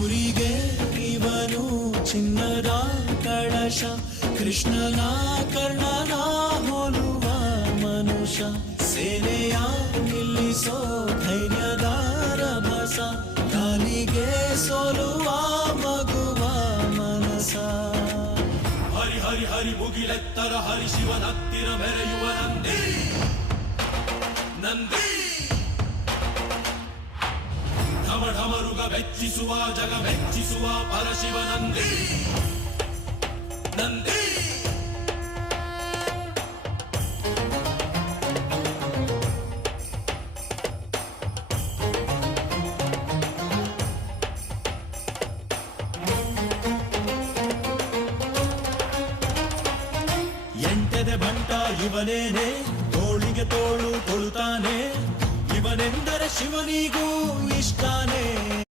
ಊರಿಗೆ ಇವನು ಚಿನ್ನದ ಕಳಶ, ಕೃಷ್ಣನ ಕರ್ಣನ ಹೋಲುವ ಮನುಷ್ಯ. ಸೇನೆಯ ನಿಲ್ಲಿಸೋ ಧೈರ್ಯದ ರಭಸ, ಕಾಲಿಗೆ ಸೋಲುವ ಮಗುವ ಮನಸ. ಹರಿ ಹರಿ ಹರಿ ಮುಗಿಲೆತ್ತರ ಹರಿ ಶಿವನತ್ತಿರ ಮೆರೆಯುವ ನಂದಿ ನಂದಿ. ಢಮ ಢಮರುಗ ಬೆಚ್ಚಿಸುವ ಜಗ ಬೆಚ್ಚಿಸುವ ಪರಶಿವ ನಂದಿ ನಂದಿ. ಎಂಟೆದೆ ಬಂಟ ಇವನೇನೆ, ತೋಳಿಗೆ ತೋಳು ಕೊಡುತ್ತಾನೆ, ಇವನೆಂದರೆ ಶಿವನಿಗೂ ಇಷ್ಟಾನೆ.